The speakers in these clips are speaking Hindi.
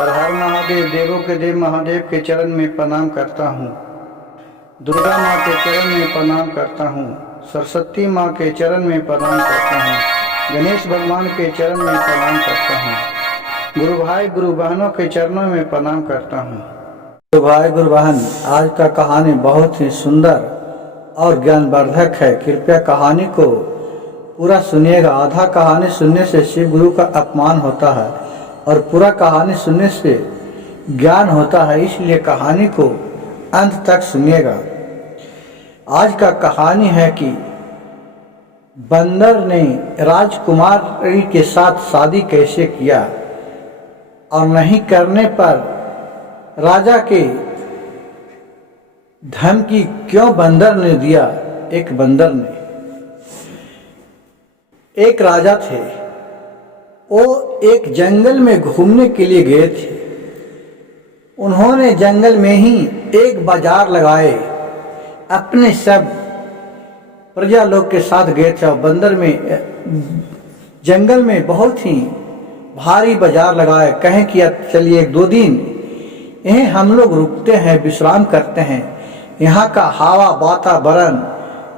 हर हर महादेव। देवों के देव महादेव के चरण में प्रणाम करता हूँ। दुर्गा माँ के चरण में प्रणाम करता हूँ। सरस्वती माँ के चरण में प्रणाम करता हूँ। गणेश भगवान के चरण में प्रणाम करता हूँ। गुरु भाई गुरु बहनों के चरणों में प्रणाम करता हूँ। गुरु भाई गुरु बहन, आज का कहानी बहुत ही सुंदर और ज्ञानवर्धक है। कृपया कहानी को पूरा सुनिएगा। आधा कहानी सुनने से शिव गुरु का अपमान होता है और पूरा कहानी सुनने से ज्ञान होता है, इसलिए कहानी को अंत तक सुनिएगा। आज का कहानी है कि बंदर ने राजकुमारी के साथ शादी कैसे किया और नहीं करने पर राजा के धमकी क्यों बंदर ने दिया। एक बंदर ने, एक राजा थे, वो एक जंगल में घूमने के लिए गए थे। उन्होंने जंगल में ही एक बाजार लगाए, अपने सब प्रजा लोग के साथ गए थे। और बंदर में जंगल में बहुत ही भारी बाजार लगाए। कहें कि चलिए एक दो दिन यहीं हम लोग रुकते हैं, विश्राम करते हैं। यहाँ का हवा वातावरण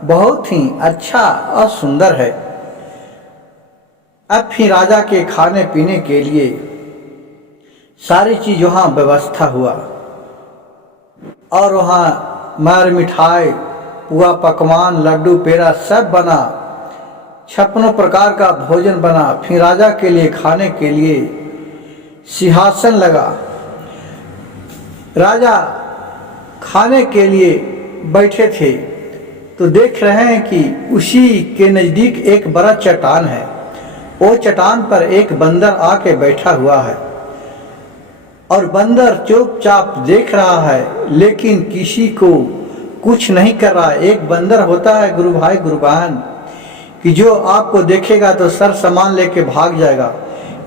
बहुत ही अच्छा और सुंदर है। अब फिर राजा के खाने पीने के लिए सारी चीज वहाँ व्यवस्था हुआ और वहाँ मार मिठाई, पुआ, पकवान, लड्डू, पेड़ा सब बना। 56 प्रकार का भोजन बना। फिर राजा के लिए खाने के लिए सिंहासन लगा। राजा खाने के लिए बैठे थे तो देख रहे हैं कि उसी के नजदीक एक बड़ा चट्टान है। वो चट्टान पर एक बंदर आके बैठा हुआ है और बंदर चुपचाप देख रहा है, लेकिन किसी को कुछ नहीं कर रहा है। एक बंदर होता है गुरु भाई गुरु बहन कि जो आपको देखेगा तो सर सामान लेके भाग जाएगा,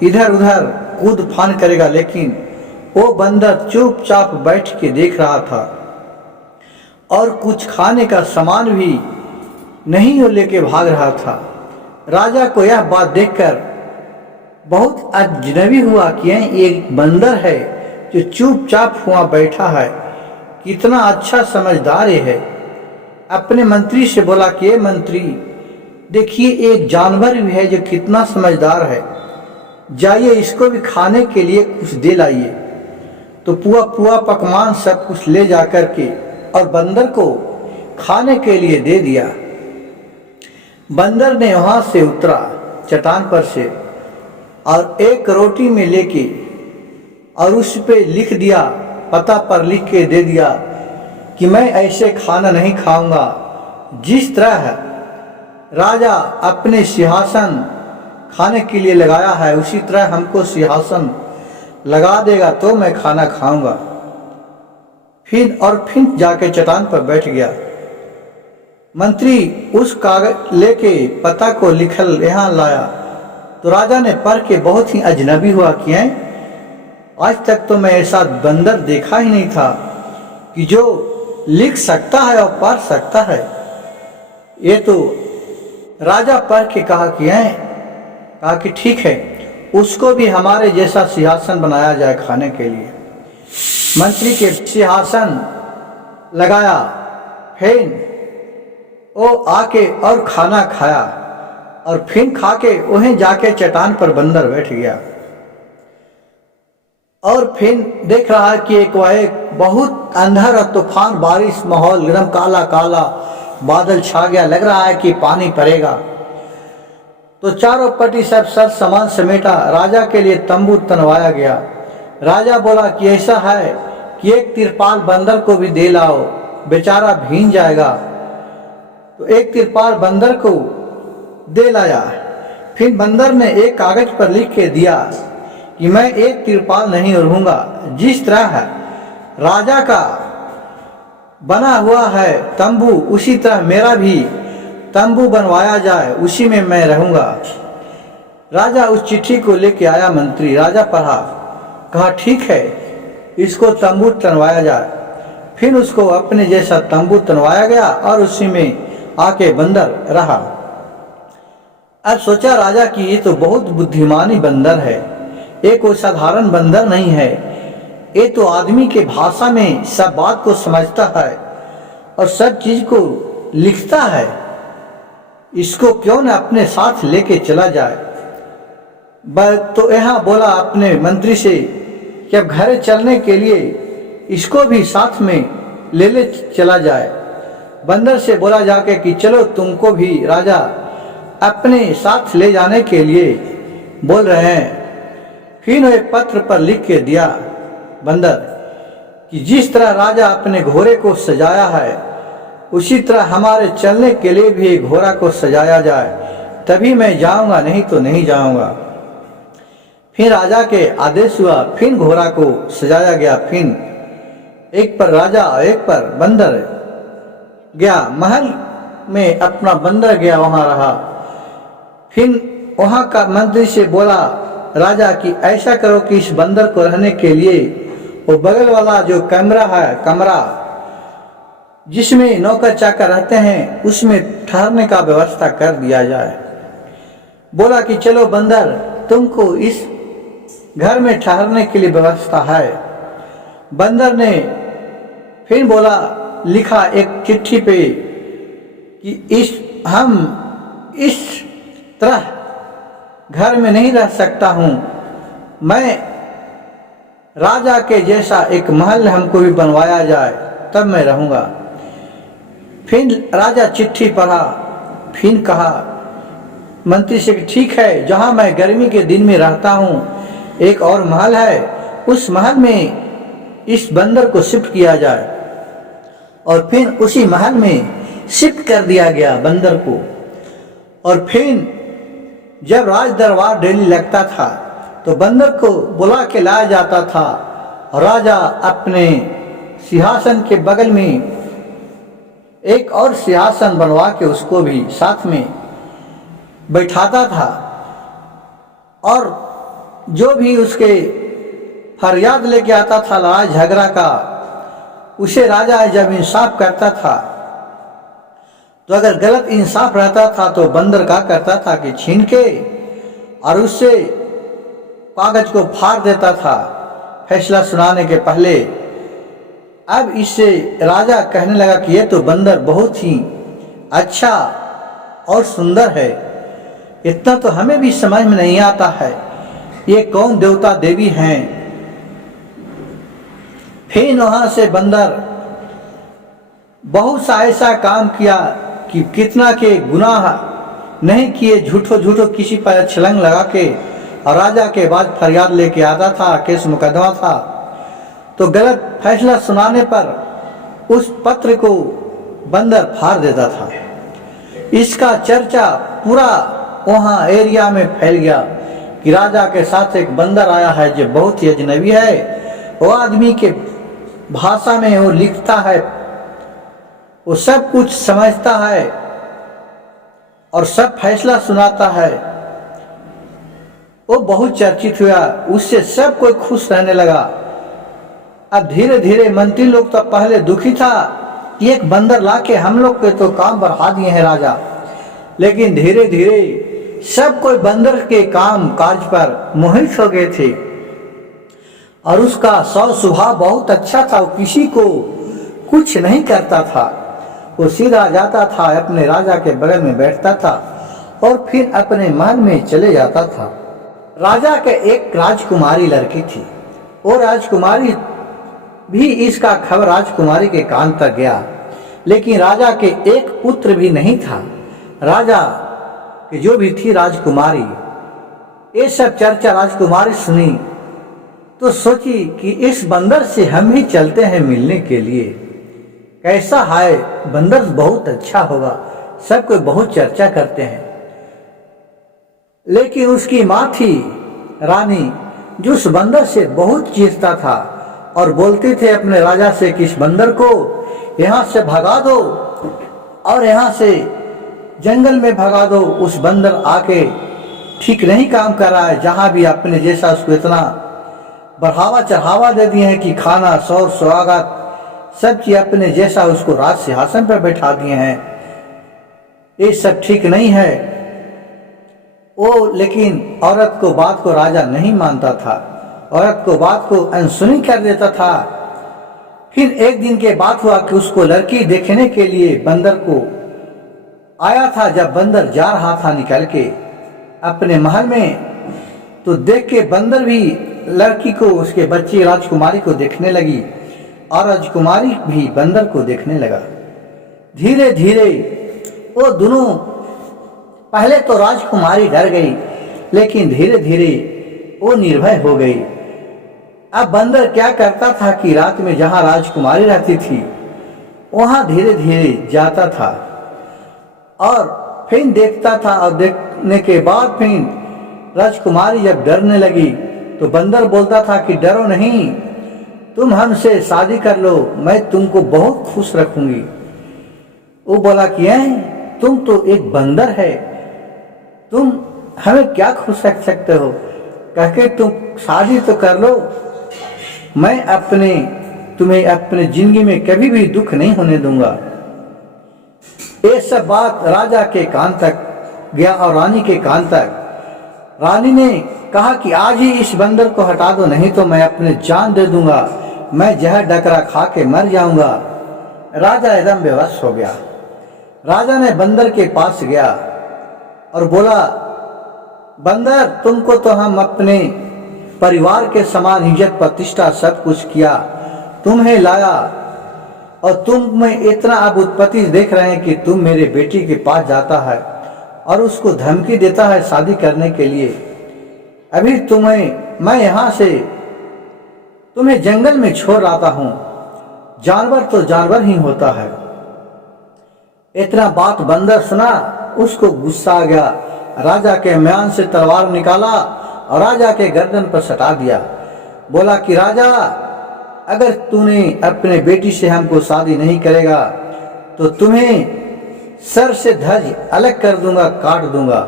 इधर उधर कूद फान करेगा, लेकिन वो बंदर चुपचाप बैठ के देख रहा था और कुछ खाने का सामान भी नहीं वो लेके भाग रहा था। राजा को यह बात देखकर बहुत अजनबी हुआ कि एक बंदर है जो चुपचाप हुआ बैठा है, कितना अच्छा समझदार है। अपने मंत्री से बोला कि ये मंत्री देखिए, एक जानवर भी है जो कितना समझदार है, जाइए इसको भी खाने के लिए कुछ दे लाइए। तो पुआ पकवान सब कुछ ले जा कर के और बंदर को खाने के लिए दे दिया। बंदर ने वहां से उतरा चट्टान पर से और एक रोटी में लेके और उस पे लिख दिया, पता पर लिख के दे दिया कि मैं ऐसे खाना नहीं खाऊंगा। जिस तरह राजा अपने सिंहासन खाने के लिए लगाया है, उसी तरह हमको सिंहासन लगा देगा तो मैं खाना खाऊंगा। फिर जाके चट्टान पर बैठ गया। मंत्री उस कागज लेके पता को लिखल यहाँ लाया तो राजा ने पढ़ के बहुत ही अजनबी हुआ कि आज तक तो मैं ऐसा बंदर देखा ही नहीं था कि जो लिख सकता है और पढ़ सकता है। ये तो राजा पढ़ के कहा कि ठीक है, उसको भी हमारे जैसा सिंहासन बनाया जाए खाने के लिए। मंत्री के सिंहासन लगाया, फिर वो आके और खाना खाया और फिर खा के वहीं जाके चट्टान पर बंदर बैठ गया। और फिर देख रहा है कि एक बहुत अंधर और तूफान, बारिश, माहौल एकदम काला काला बादल छा गया। लग रहा है कि पानी पड़ेगा। तो चारों पट्टी सब सामान समेटा, राजा के लिए तंबू तनवाया गया। राजा बोला कि ऐसा है कि एक तिरपाल बंदर को भी दे लाओ, बेचारा भीग जाएगा। तो एक तिरपाल बंदर को दे लाया। फिर बंदर ने एक कागज पर लिख के दिया कि मैं एक तिरपाल नहीं ओढ़ूंगा। जिस तरह राजा का बना हुआ है तंबू, उसी तरह मेरा भी तंबू बनवाया जाए, उसी में मैं रहूंगा। राजा उस चिट्ठी को लेके आया। मंत्री राजा पढ़ा, कहा ठीक है, इसको तंबू तनवाया जाए। फिर उसको अपने जैसा तंबू तनवाया गया और उसी में आके बंदर रहा। अब सोचा राजा कि ये तो बहुत बुद्धिमानी बंदर है, ये कोई साधारण बंदर नहीं है, ये तो आदमी के भाषा में सब बात को समझता है और सब चीज को लिखता है। इसको क्यों न अपने साथ लेके चला जाए। तो यहाँ बोला अपने मंत्री से कि अब घर चलने के लिए इसको भी साथ में ले चला जाए। बंदर से बोला जाके कि चलो तुमको भी राजा अपने साथ ले जाने के लिए बोल रहे हैं। फिर वो एक पत्र पर लिख के दिया बंदर कि जिस तरह राजा अपने घोड़े को सजाया है उसी तरह हमारे चलने के लिए भी एक घोड़ा को सजाया जाए, तभी मैं जाऊंगा, नहीं तो नहीं जाऊंगा। फिर राजा के आदेश हुआ, फिर घोड़ा को सजाया गया। फिर एक पर राजा एक पर बंदर गया महल में, अपना बंदर गया वहां रहा। फिर वहां का मंत्री से बोला राजा कि ऐसा करो कि इस बंदर को रहने के लिए वो बगल वाला जो कमरा जिसमें नौकर चाकर रहते हैं उसमें ठहरने का व्यवस्था कर दिया जाए। बोला कि चलो बंदर, तुमको इस घर में ठहरने के लिए व्यवस्था है। बंदर ने फिर बोला, लिखा एक चिट्ठी पे कि हम इस तरह घर में नहीं रह सकता हूं, मैं राजा के जैसा एक महल हमको भी बनवाया जाए तब मैं रहूंगा। फिर राजा चिट्ठी पढ़ा, फिर कहा मंत्री से कि ठीक है, जहां मैं गर्मी के दिन में रहता हूं एक और महल है, उस महल में इस बंदर को शिफ्ट किया जाए। और फिर उसी महल में शिफ्ट कर दिया गया बंदर को। और फिर जब राज दरबार डेली लगता था तो बंदर को बुला के लाया जाता था और राजा अपने सिंहासन के बगल में एक और सिंहासन बनवा के उसको भी साथ में बैठाता था। और जो भी उसके फरियाद लेके आता था लड़ाई झगड़ा का, उसे राजा जब इंसाफ करता था तो अगर गलत इंसाफ रहता था तो बंदर क्या करता था कि छीन के और उससे कागज को फाड़ देता था फैसला सुनाने के पहले। अब इससे राजा कहने लगा कि ये तो बंदर बहुत ही अच्छा और सुंदर है, इतना तो हमें भी समझ में नहीं आता है, ये कौन देवता देवी हैं। फिर वहां से बंदर बहुत सा ऐसा काम किया कि कितना के गुनाह नहीं किए, झूठो किसी पर छलंग लगा के और राजा के बाद फरियाद लेके आता था, केस मुकदमा था। तो गलत फैसला सुनाने पर उस पत्र को बंदर फाड़ देता था। इसका चर्चा पूरा वहां एरिया में फैल गया कि राजा के साथ एक बंदर आया है जो बहुत ही अजनबी है, वो आदमी के भाषा में वो लिखता है, वो सब कुछ समझता है और सब फैसला सुनाता है। वो बहुत चर्चित हुआ, उससे सब कोई खुश रहने लगा। अब धीरे धीरे मंत्री लोग तो पहले दुखी था कि एक बंदर लाके हम लोग के तो काम बढ़ा दिए हैं राजा, लेकिन धीरे धीरे सब कोई बंदर के काम काज पर मोहित हो गए थे। और उसका स्वभाव बहुत अच्छा था, वो किसी को कुछ नहीं करता था, वो सीधा जाता था अपने राजा के बगल में बैठता था और फिर अपने महल में चले जाता था। राजा के एक राजकुमारी लड़की थी, वो राजकुमारी भी इसका खबर राजकुमारी के कान तक गया, लेकिन राजा के एक पुत्र भी नहीं था। राजा की जो भी थी राजकुमारी, ये सब चर्चा राजकुमारी सुनी तो सोची कि इस बंदर से हम ही चलते हैं मिलने के लिए, कैसा है बंदर, बहुत अच्छा होगा, सब कोई बहुत चर्चा करते हैं। लेकिन उसकी माँ थी रानी, जो उस बंदर से बहुत चीखता था और बोलती थे अपने राजा से कि इस बंदर को यहाँ से भगा दो और यहाँ से जंगल में भगा दो, उस बंदर आके ठीक नहीं काम कर रहा है, जहाँ भी अपने जैसा उसको इतना बढ़ावा चढ़ावा दे दिए हैं कि खाना शौर स्वागत सब चीज अपने जैसा उसको राज सिंहासन पर बैठा दिए हैं, ये सब ठीक नहीं है। वो लेकिन औरत को बात को राजा नहीं मानता था, औरत को बात को अनसुनी कर देता था। फिर एक दिन के बात हुआ कि उसको लड़की देखने के लिए बंदर को आया था। जब बंदर जा रहा था निकल के अपने महल में, तो देख के बंदर भी लड़की को, उसके बच्ची राजकुमारी को देखने लगी और राजकुमारी भी बंदर को देखने लगा। धीरे धीरे वो दोनों, पहले तो राजकुमारी डर गई, लेकिन धीरे धीरे वो निर्भय हो गई। अब बंदर क्या करता था कि रात में जहां राजकुमारी रहती थी वहां धीरे धीरे जाता था और फिर देखता था, और देखने के बाद फिर राजकुमारी जब डरने लगी तो बंदर बोलता था कि डरो नहीं, तुम हमसे शादी कर लो, मैं तुमको बहुत खुश रखूंगी। वो बोला कि तुम तो एक बंदर है, तुम हमें क्या खुश रख सकते हो, कह के तुम शादी तो कर लो, मैं तुम्हें अपने जिंदगी में कभी भी दुख नहीं होने दूंगा। ये सब बात राजा के कान तक गया और रानी के कान तक। रानी ने कहा कि आज ही इस बंदर को हटा दो, नहीं तो मैं अपने जान दे दूंगा, मैं जहर डकरा खा के मर जाऊंगा। राजा एकदम बेबस हो गया। राजा ने बंदर के पास गया और बोला, बंदर, तुमको तो हम अपने परिवार के समान इज्जत प्रतिष्ठा सब कुछ किया, तुम्हें लाया, और तुम में इतना अब उत्पत्ति देख रहे हैं कि तुम मेरे बेटी के पास जाता है और उसको धमकी देता है शादी करने के लिए। अभी मैं यहाँ से तुम्हें जंगल में छोड़ आता हूँ, जानवर तो जानवर ही होता है। इतना बात बंदर सुना, उसको गुस्सा आ गया। राजा के म्यान से तलवार निकाला और राजा के गर्दन पर सटा दिया। बोला कि राजा, अगर तूने अपने बेटी से हमको शादी नहीं करेगा तो तुम्हें सर से धज अलग कर दूंगा, काट दूंगा।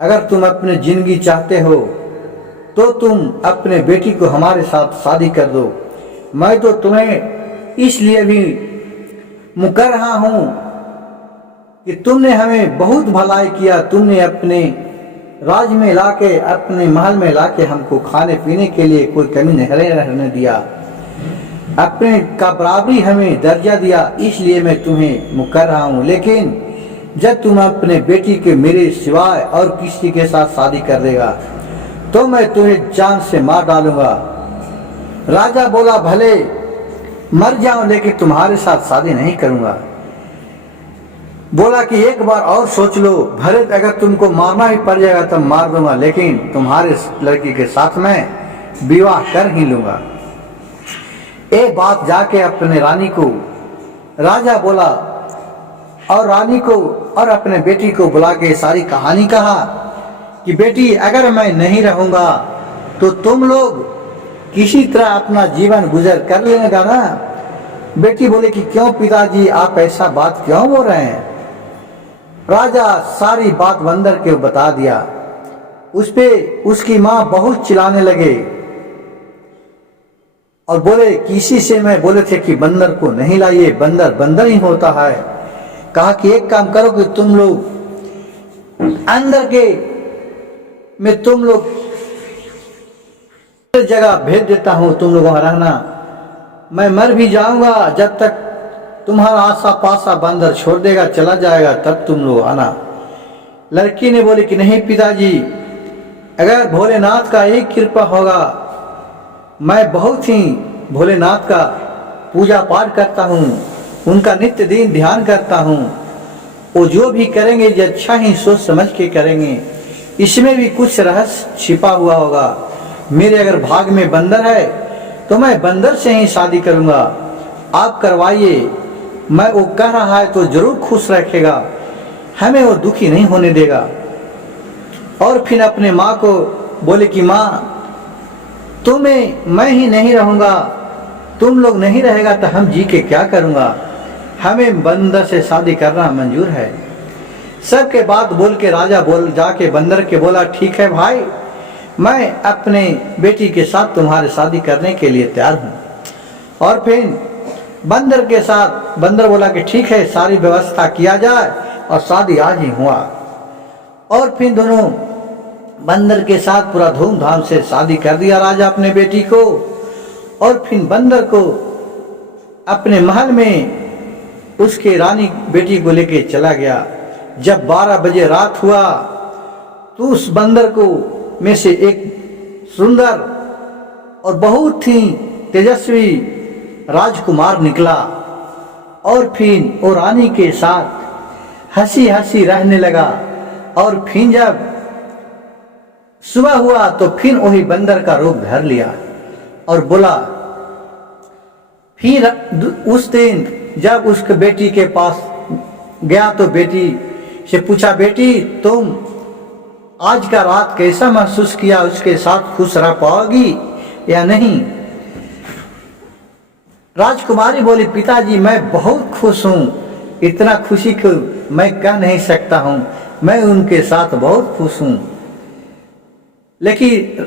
अगर तुम अपनी जिंदगी चाहते हो तो तुम अपने बेटी को हमारे साथ शादी कर दो। मैं तो तुम्हें इसलिए भी मुकर रहा हूं कि तुमने हमें बहुत भलाई किया, तुमने अपने राज में लाके, अपने महल में लाके हमको खाने पीने के लिए कोई कमी नहीं रहने दिया, अपने का बराबरी हमें दर्जा दिया, इसलिए मैं तुम्हें मुकर रहा हूँ। लेकिन जब तुम अपने बेटी के मेरे सिवाय और किसी के साथ शादी कर देगा तो मैं तुम्हें जान से मार डालूंगा। राजा बोला, भले मर जाऊं लेकिन तुम्हारे साथ शादी नहीं करूंगा। बोला कि एक बार और सोच लो, भले अगर तुमको मारना ही पड़ जाएगा तब मार दूंगा, लेकिन तुम्हारे लड़की के साथ मैं विवाह कर ही लूंगा। एक बात जाके अपने रानी को राजा बोला और रानी को और अपने बेटी को बुला के सारी कहानी कहा कि बेटी, अगर मैं नहीं रहूंगा तो तुम लोग किसी तरह अपना जीवन गुजर कर लेगा ना। बेटी बोले कि क्यों पिताजी, आप ऐसा बात क्यों बोल रहे हैं। राजा सारी बात बंदर के बता दिया। उस पे उसकी माँ बहुत चिल्लाने लगे और बोले, किसी से मैं बोले थे कि बंदर को नहीं लाइए, बंदर बंदर ही होता है। कहा कि एक काम करो कि तुम लोग अंदर के में तुम लोग जगह भेज देता हूं, तुम लोग वहां रहना, मैं मर भी जाऊंगा, जब तक तुम्हारा आशा पासा बंदर छोड़ देगा, चला जाएगा, तब तुम लोग आना। लड़की ने बोले कि नहीं पिताजी, अगर भोलेनाथ का एक कृपा होगा, मैं बहुत ही भोलेनाथ का पूजा पाठ करता हूँ, उनका नित्य दिन ध्यान करता हूँ, वो जो भी करेंगे ये अच्छा ही सोच समझ के करेंगे, इसमें भी कुछ रहस्य छिपा हुआ होगा। मेरे अगर भाग में बंदर है तो मैं बंदर से ही शादी करूंगा, आप करवाइए। मैं वो कह रहा है तो जरूर खुश रखेगा, हमें वो दुखी नहीं होने देगा। और फिर अपने माँ को बोले कि माँ, तुम्हें मैं ही नहीं रहूंगा, तुम लोग नहीं रहेगा तो हम जी के क्या करूंगा, हमें बंदर से शादी करना मंजूर है। सबके बात बोल के राजा जाके बंदर के बोला, ठीक है भाई, मैं अपने बेटी के साथ तुम्हारे शादी करने के लिए तैयार हूँ। और फिर बंदर के साथ बंदर बोला कि ठीक है, सारी व्यवस्था किया जाए, और शादी आज ही हुआ। और फिर दोनों बंदर के साथ पूरा धूमधाम से शादी कर दिया राजा अपने बेटी को। और फिर बंदर को अपने महल में उसके रानी बेटी को लेके चला गया। जब 12 बजे रात हुआ तो उस बंदर को में से एक सुंदर और बहुत ही तेजस्वी राजकुमार निकला और फिर वो रानी के साथ हंसी हंसी रहने लगा। और फिर जब सुबह हुआ तो फिर वही बंदर का रूप धर लिया और बोला। फिर उस दिन जब उसके बेटी के पास गया तो बेटी से पूछा, बेटी तुम आज का रात कैसा महसूस किया, उसके साथ खुश रह पाओगी या नहीं? राजकुमारी बोली, पिताजी मैं बहुत खुश हूँ, इतना खुशी को मैं कह नहीं सकता हूँ, मैं उनके साथ बहुत खुश हूँ। लेकिन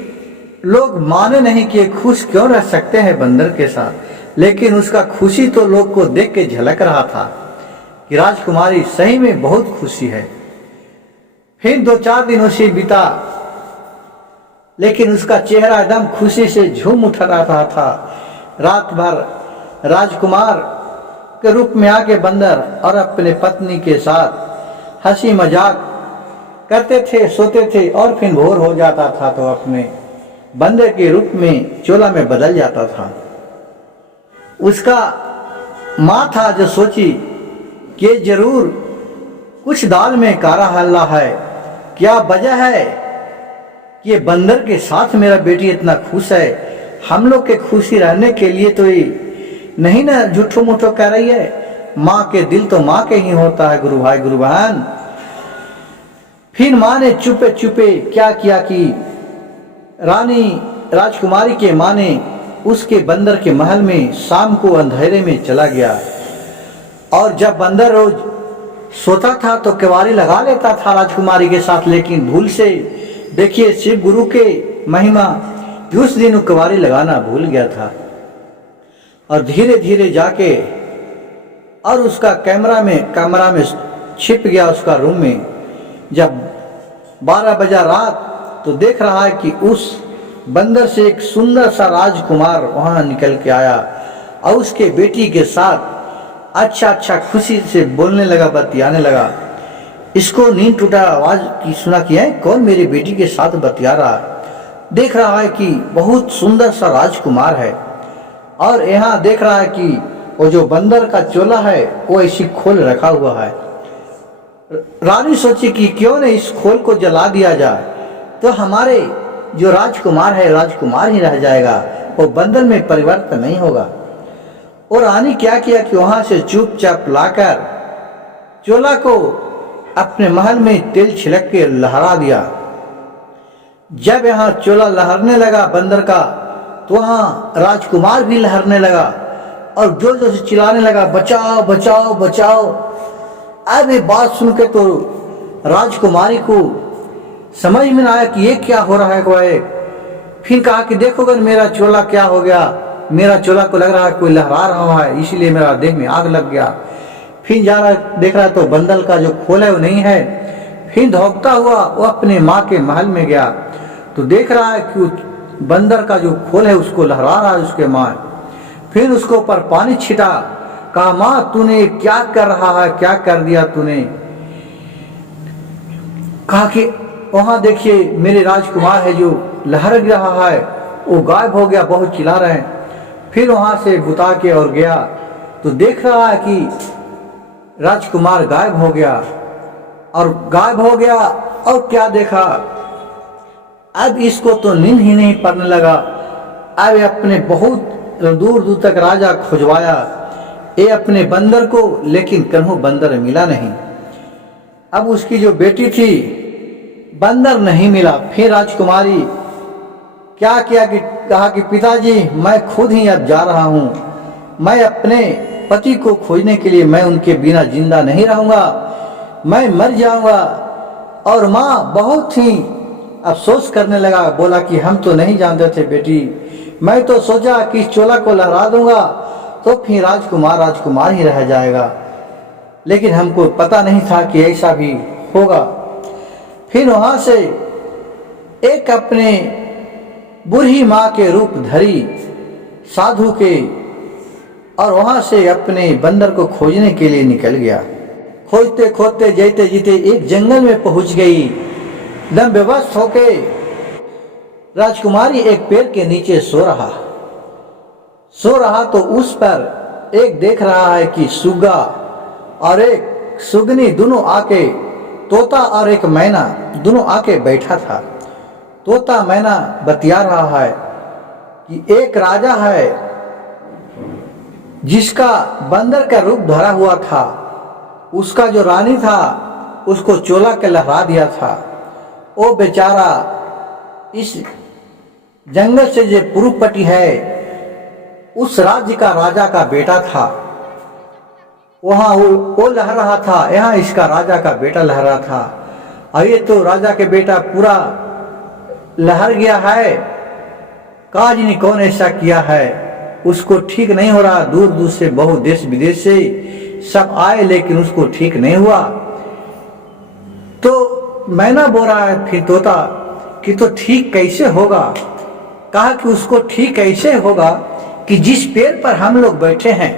लोग माने नहीं कि खुश क्यों रह सकते हैं बंदर के साथ। लेकिन उसका खुशी तो लोग को देख के झलक रहा था कि राजकुमारी सही में बहुत खुशी है। फिर 2-4 दिन उसे बीता, लेकिन उसका चेहरा एकदम खुशी से झूम उठ रहा था। रात भर राजकुमार के रूप में आके बंदर और अपने पत्नी के साथ हंसी मजाक करते थे, सोते थे और फिर भोर हो जाता था तो अपने बंदर के रूप में चोला में बदल जाता था। उसका माँ था जो सोची कि जरूर कुछ दाल में काला हल्ला है, क्या वजह है कि बंदर के साथ मेरा बेटी इतना खुश है। हम लोग के खुशी रहने के लिए तो ये नहीं ना झूठो मूठो कह रही है। माँ के दिल तो माँ के ही होता है गुरु भाई गुरु बहन। फिर माँ ने चुपे चुपे क्या किया कि रानी राजकुमारी के माँ ने उसके बंदर के महल में शाम को अंधेरे में चला गया। और जब बंदर रोज सोता था तो केवाड़ी लगा लेता था राजकुमारी के साथ, लेकिन भूल से देखिए शिव गुरु के महिमा उस दिन वो केवाड़ी लगाना भूल गया था। और धीरे धीरे जाके और उसका कमरा में छिप गया उसका रूम में। जब 12 बजा रात तो देख रहा है कि उस बंदर से एक सुंदर सा राजकुमार वहां निकल के आया और उसके बेटी के साथ अच्छा खुशी से बोलने लगा, बतियाने लगा। इसको नींद टूटा आवाज की सुना कि है कौन मेरी बेटी के साथ बतिया रहा। देख रहा है कि बहुत सुंदर सा राजकुमार है और यहाँ देख रहा है कि वो जो बंदर का चोला है वो ऐसी खोल रखा हुआ है। रानी सोची कि क्यों न इस खोल को जला दिया जाए तो हमारे जो राजकुमार है राजकुमार ही रह जाएगा, वो बंदर में परिवर्तन नहीं होगा। और रानी क्या किया कि वहां से चुपचाप लाकर चोला को अपने महल में तेल छिड़क के लहरा दिया। जब यहाँ चोला लहरने लगा बंदर का तो वहाँ राजकुमार भी लहरने लगा और जोर जोर से चिल्लाने लगा, बचाओ बचाओ बचाओ। अब ये बात सुन के तो राजकुमारी को समझ में ना आया कि ये क्या हो रहा है। कोई फिर कहा कि देखोगे मेरा चोला क्या हो गया, मेरा चोला को लग रहा है कोई लहरा रहा है, इसीलिए मेरा देह में आग लग गया। फिर जा रहा देख रहा तो बंदर का जो खोल है वो नहीं है। फिर धोखता हुआ वो अपने माँ के महल में गया तो देख रहा है कि बंदर का जो खोल है उसको लहरा रहा है उसके माँ। फिर उसको ऊपर पानी छिटा, कहा माँ तूने क्या कर रहा है, क्या कर दिया तूने। कहा कि वहां देखिए मेरे राजकुमार है जो लहर रहा है वो गायब हो गया, बहुत चिल्ला रहे हैं। फिर वहां से बुता के और गया तो देख रहा है कि राजकुमार गायब हो गया और क्या देखा। अब इसको तो नींद ही नहीं पड़ने लगा। अब अपने बहुत दूर दूर तक राजा खोजवाया ये अपने बंदर को, लेकिन कहीं बंदर मिला नहीं। अब उसकी जो बेटी थी बंदर नहीं मिला। फिर राजकुमारी क्या किया कि कहा कि पिताजी मैं खुद ही अब जा रहा हूँ, मैं अपने पति को खोजने के लिए मैं उनके बिना जिंदा नहीं रहूँगा, मैं मर जाऊँगा। और माँ बहुत ही अफसोस करने लगा, बोला कि हम तो नहीं जानते थे बेटी, मैं तो सोचा कि इस चोला को लहरा दूंगा तो फिर राजकुमार ही रह जाएगा, लेकिन हमको पता नहीं था कि ऐसा भी होगा। फिर वहां से एक अपने बूढ़ी माँ के रूप धरी साधु के, और वहां से अपने बंदर को खोजने के लिए निकल गया। खोजते खोजते जीते जीते एक जंगल में पहुंच गई। दम बेबस होके राजकुमारी एक पेड़ के नीचे सो रहा तो उस पर एक देख रहा है कि सुगा और एक सुगनी दोनों आके, तोता और एक मैना दोनों आके बैठा था। तोता मैना बतिया रहा है कि एक राजा है जिसका बंदर का रूप धरा हुआ था, उसका जो रानी था उसको चोला के लहरा दिया था। वो बेचारा इस जंगल से जो पूर्व पटी है उस राज्य का राजा का बेटा था, वहां वो लहर रहा था, यहाँ इसका राजा का बेटा लहरा था। और ये तो राजा के बेटा पूरा लहर गया है, काज ने कौन ऐसा किया है, उसको ठीक नहीं हो रहा। दूर दूर से बहुत देश विदेश से सब आए लेकिन उसको ठीक नहीं हुआ। तो मैना बोल रहा है फिर तोता कि तो ठीक कैसे होगा। कहा कि उसको ठीक कैसे होगा कि जिस पेड़ पर हम लोग बैठे हैं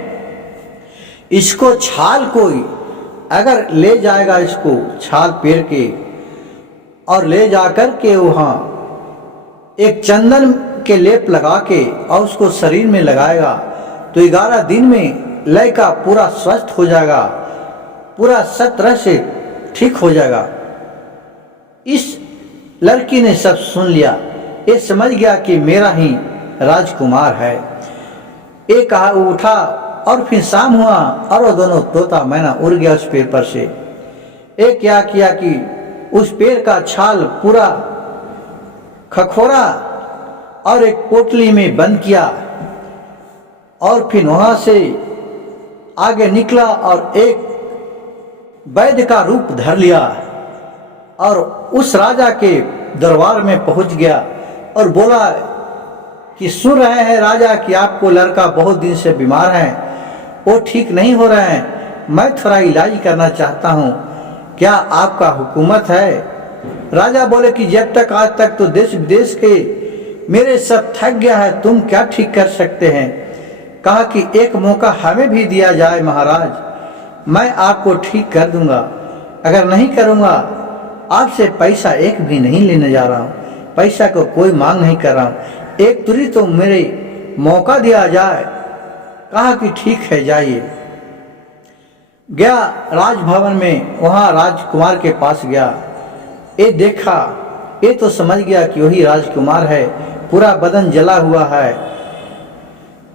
इसको छाल कोई अगर ले जाएगा, इसको छाल पेड़ के और ले जाकर के वहां एक चंदन के लेप लगा के और उसको शरीर में लगाएगा तो 11 दिन में लड़का पूरा स्वस्थ हो जाएगा, पूरा सब तरह से ठीक हो जाएगा। इस लड़की ने सब सुन लिया, ये समझ गया कि मेरा ही राजकुमार है। एक कहा उठा और फिर शाम हुआ और वो दोनों तोता मैना उड़ गया उस पेड़ पर से। एक क्या किया कि उस पेड़ का छाल पूरा खखोरा और एक पोटली में बंद किया और फिर वहां से आगे निकला और एक वैद्य का रूप धर लिया और उस राजा के दरबार में पहुंच गया और बोला कि सुन रहे हैं राजा कि आपको लड़का बहुत दिन से बीमार है, वो ठीक नहीं हो रहे हैं, मैं थोड़ा इलाज करना चाहता हूँ, क्या आपका हुकूमत है। राजा बोले कि जब तक आज तक तो देश विदेश के मेरे सब थक गया है, तुम क्या ठीक कर सकते हैं। कहा कि एक मौका हमें भी दिया जाए महाराज, मैं आपको ठीक कर दूंगा, अगर नहीं करूंगा आपसे पैसा एक भी नहीं लेने जा रहा हूँ, पैसा को कोई मांग नहीं कर रहा हूँ, एक तुरी तो मेरे मौका दिया जाए। कहा कि ठीक है जाइए। गया राजभवन में, वहां राजकुमार के पास गया, ये देखा, ये तो समझ गया कि वही राजकुमार है, पूरा बदन जला हुआ है।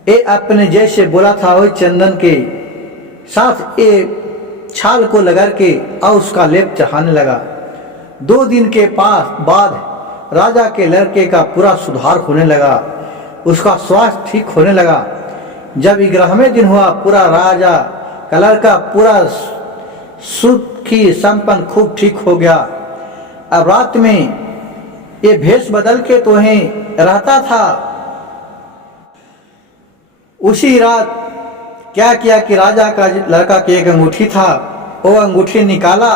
ये अपने जैसे बोला था वही चंदन के साथ ये छाल को लगा के और उसका लेप चढ़ाने लगा। 2 दिन के बाद राजा के लड़के का पूरा सुधार होने लगा, उसका स्वास्थ्य ठीक होने लगा। जब 11वें दिन हुआ पूरा राजा का लड़का पूरा सुखी संपन्न खूब ठीक हो गया। अब रात में ये भेष बदल के तो वहीं रहता था। उसी रात क्या किया कि राजा का लड़का की एक अंगूठी था, वो अंगूठी निकाला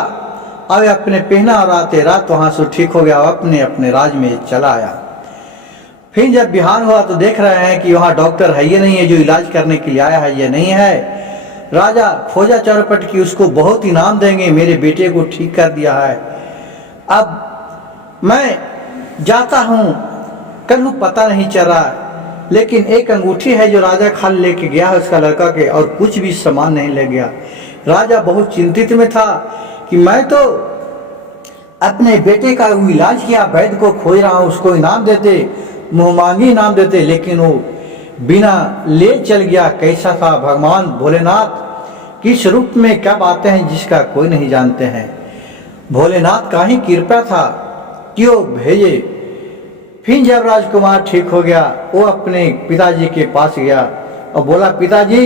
और अपने पहना और आते रात वहां से ठीक हो गया, अपने अपने राज में चला आया। फिर जब बिहान हुआ तो देख रहे हैं कि वहां डॉक्टर है ये नहीं है जो इलाज करने के लिए आया है, ये नहीं है। राजा खोजा चौपट की उसको बहुत इनाम देंगे, मेरे बेटे को ठीक कर दिया है। अब मैं जाता हूं, कल पता नहीं चल रहा, लेकिन एक अंगूठी है जो राजा खाली लेके गया है उसका लड़का के, और कुछ भी सामान नहीं ले गया। राजा बहुत चिंतित में था कि मैं तो अपने बेटे का इलाज किया, वैद्य को खोज रहा हूं, उसको इनाम देते, मुंहमांगी इनाम देते, लेकिन वो बिना ले चल गया। कैसा था भगवान भोलेनाथ, किस रूप में कब आते हैं जिसका कोई नहीं जानते हैं। भोलेनाथ का ही कृपा था कि वो भेजे। फिर जब राजकुमार ठीक हो गया वो अपने पिताजी के पास गया और बोला पिताजी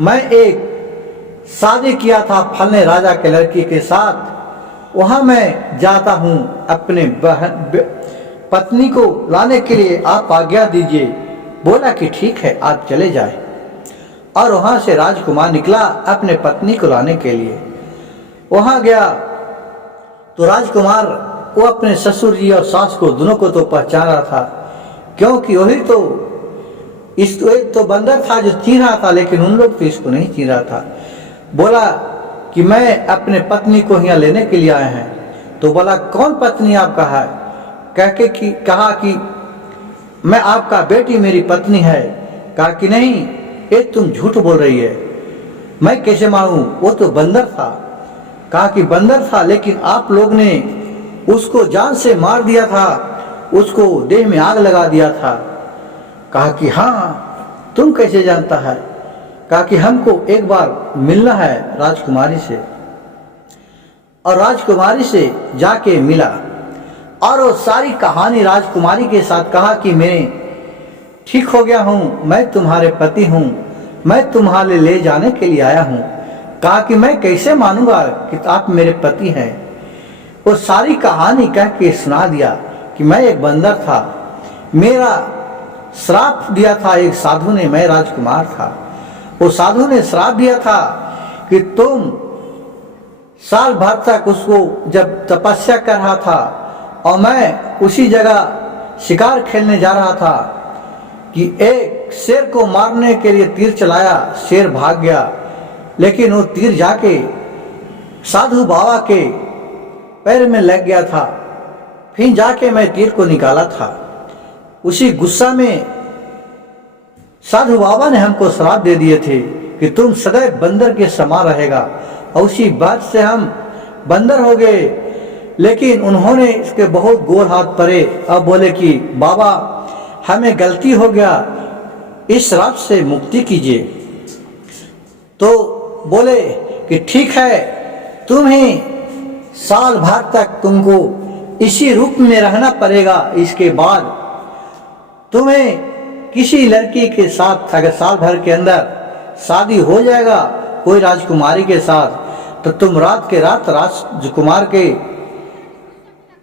मैं एक शादी किया था फलने राजा के लड़की के साथ, वहां मैं जाता हूं अपने पत्नी को लाने के लिए, आप आज्ञा दीजिए। बोला कि ठीक है आप चले जाए। और वहां से राजकुमार निकला अपने पत्नी को लाने के लिए। वहां गया तो राजकुमार वो अपने ससुर जी और सास को दोनों को तो पहचान रहा था, क्योंकि वही तो इसको एक तो बंदर था जो चीन रहा था, लेकिन उन लोग तो इसको नहीं चीन रहा था। बोला कि मैं अपने पत्नी को यहाँ लेने के लिए आए हैं। तो बोला कौन पत्नी आपका है? कहा कि मैं आपका बेटी मेरी पत्नी है। कहा कि नहीं, ये तुम झूठ बोल रही है, मैं कैसे मानूं, वो तो बंदर था। कहा कि बंदर था, लेकिन आप लोग ने उसको जान से मार दिया था, उसको देह में आग लगा दिया था। कहा कि हाँ, तुम कैसे जानता है? कहा कि हमको एक बार मिलना है राजकुमारी से। और राजकुमारी से जाके मिला और वो सारी कहानी राजकुमारी के साथ कहा कि मैं ठीक हो गया हूँ, मैं तुम्हारे पति हूँ, मैं तुम्हारे ले जाने के लिए आया हूँ। कहा कि मैं कैसे मानूंगा कि आप मेरे पति हैं। वो सारी कहानी कह के सुना दिया कि मैं एक बंदर था, मेरा श्राप दिया था एक साधु ने, मैं राजकुमार था। वो साधु ने श्राप दिया था कि तुम साल भर तक उसको जब तपस्या कर रहा था और मैं उसी जगह शिकार खेलने जा रहा था कि एक शेर को मारने के लिए तीर चलाया, शेर भाग गया, लेकिन वो तीर जाके साधु बाबा के पैर में लग गया था। फिर जाके मैं तीर को निकाला था। उसी गुस्सा में साधु बाबा ने हमको श्राप दे दिए थे कि तुम सदैव बंदर के समान रहेगा, और उसी बात से हम बंदर हो गए। लेकिन उन्होंने इसके बहुत गोर हाथ पड़े। अब बोले कि बाबा हमें गलती हो गया, इस श्राप से मुक्ति कीजिए। तो बोले कि ठीक है, तुम्हें साल भर तक तुमको इसी रूप में रहना पड़ेगा। इसके बाद तुम्हें किसी लड़की के साथ अगर साल भर के अंदर शादी हो जाएगा कोई राजकुमारी के साथ, तो तुम रात के रात राजकुमार के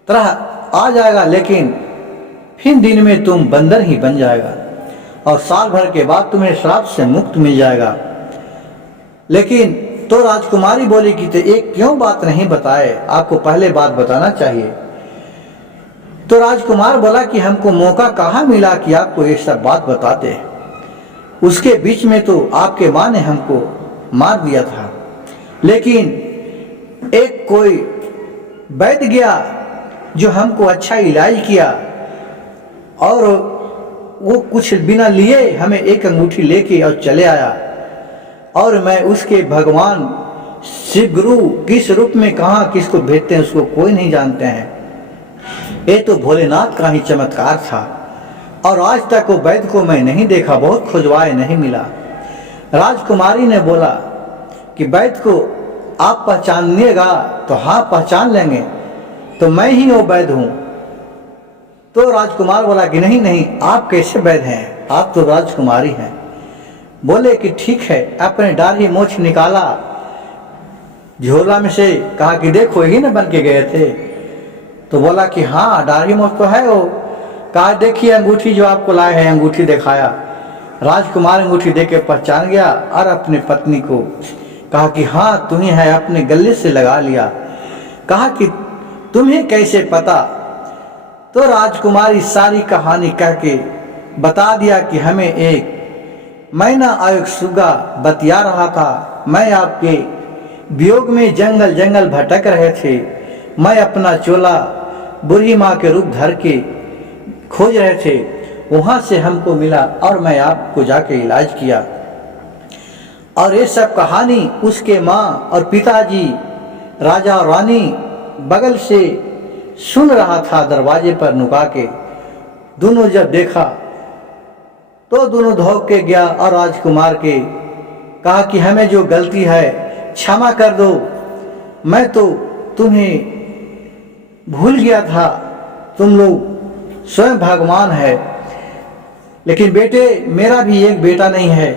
तरह आ जाएगा, लेकिन फिर दिन में तुम बंदर ही बन जाएगा और साल भर के बाद तुम्हें श्राप से मुक्त मिल जाएगा। लेकिन तो राजकुमारी बोली कि तो एक क्यों बात नहीं बताए, आपको पहले बात बताना चाहिए। तो राजकुमार बोला कि हमको मौका कहाँ मिला कि आपको ये सब बात बताते। उसके बीच में तो आपके माँ ने हमको मार दिया था, लेकिन एक कोई वैद्य गया जो हमको अच्छा इलाज किया और वो कुछ बिना लिए हमें एक अंगूठी लेके और चले आया। और मैं उसके भगवान शिव गुरु किस रूप में कहाँ किसको भेजते हैं उसको कोई नहीं जानते हैं। ये तो भोलेनाथ का ही चमत्कार था और आज तक वो वैद्य को मैं नहीं देखा, बहुत खोजवाए नहीं मिला। राजकुमारी ने बोला कि वैद्य को आप पहचानिएगा? तो हाँ पहचान लेंगे, तो मैं ही वो वैद्य हूँ। तो राजकुमार बोला कि नहीं नहीं, आप कैसे वैद्य हैं, आप तो राजकुमारी हैं। बोले कि ठीक है, अपने दाढ़ी मूंछ निकाला झोला में से, कहा कि देखो यही ना बन के गए थे। तो बोला कि हाँ दाढ़ी मूंछ तो है वो। कहा देखिए अंगूठी जो आपको लाए हैं, अंगूठी दिखाया। राजकुमार अंगूठी देख के पहचान गया और अपने पत्नी को कहा कि हाँ तुम्ही है, अपने गले से लगा लिया। कहा कि तुम्हें कैसे पता? तो राजकुमारी सारी कहानी कह के बता दिया कि हमें एक मैना आयोग सुगा बतिया रहा था, मैं आपके वियोग में जंगल जंगल भटक रहे थे, मैं अपना चोला बुढ़ी माँ के रूप धर के खोज रहे थे, वहाँ से हमको मिला और मैं आपको जाके इलाज किया। और ये सब कहानी उसके माँ और पिताजी राजा और रानी बगल से सुन रहा था दरवाजे पर नुका के। दोनों जब देखा तो दोनों धोख के गया और राजकुमार के कहा कि हमें जो गलती है क्षमा कर दो, मैं तो तुम्हें भूल गया था, तुम लोग स्वयं भगवान है। लेकिन बेटे मेरा भी एक बेटा नहीं है,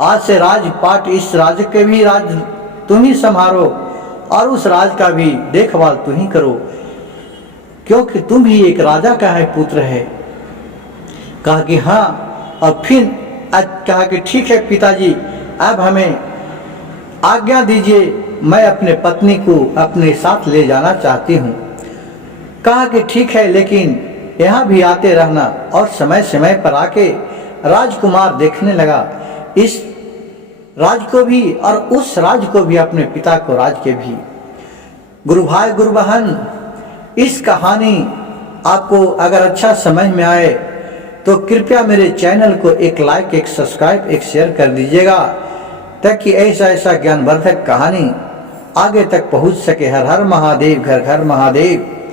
आज से राजपाट इस राज्य के भी राज तुम ही संभालो और उस राज का भी देखभाल तुम ही करो, क्योंकि तुम भी एक राजा का है पुत्र है। कहा कि हाँ, और फिर कहा कि ठीक है पिताजी, अब हमें आज्ञा दीजिए मैं अपने पत्नी को अपने साथ ले जाना चाहती हूँ। कहा कि ठीक है, लेकिन यहाँ भी आते रहना। और समय समय पर आके राजकुमार देखने लगा इस राज को भी और उस राज को भी, अपने पिता को राज के भी। गुरु भाई गुरु बहन, इस कहानी आपको अगर अच्छा समझ में आए तो कृपया मेरे चैनल को एक लाइक, एक सब्सक्राइब, एक शेयर कर दीजिएगा, ताकि ऐसा ज्ञानवर्धक कहानी आगे तक पहुंच सके। हर हर महादेव, घर घर महादेव।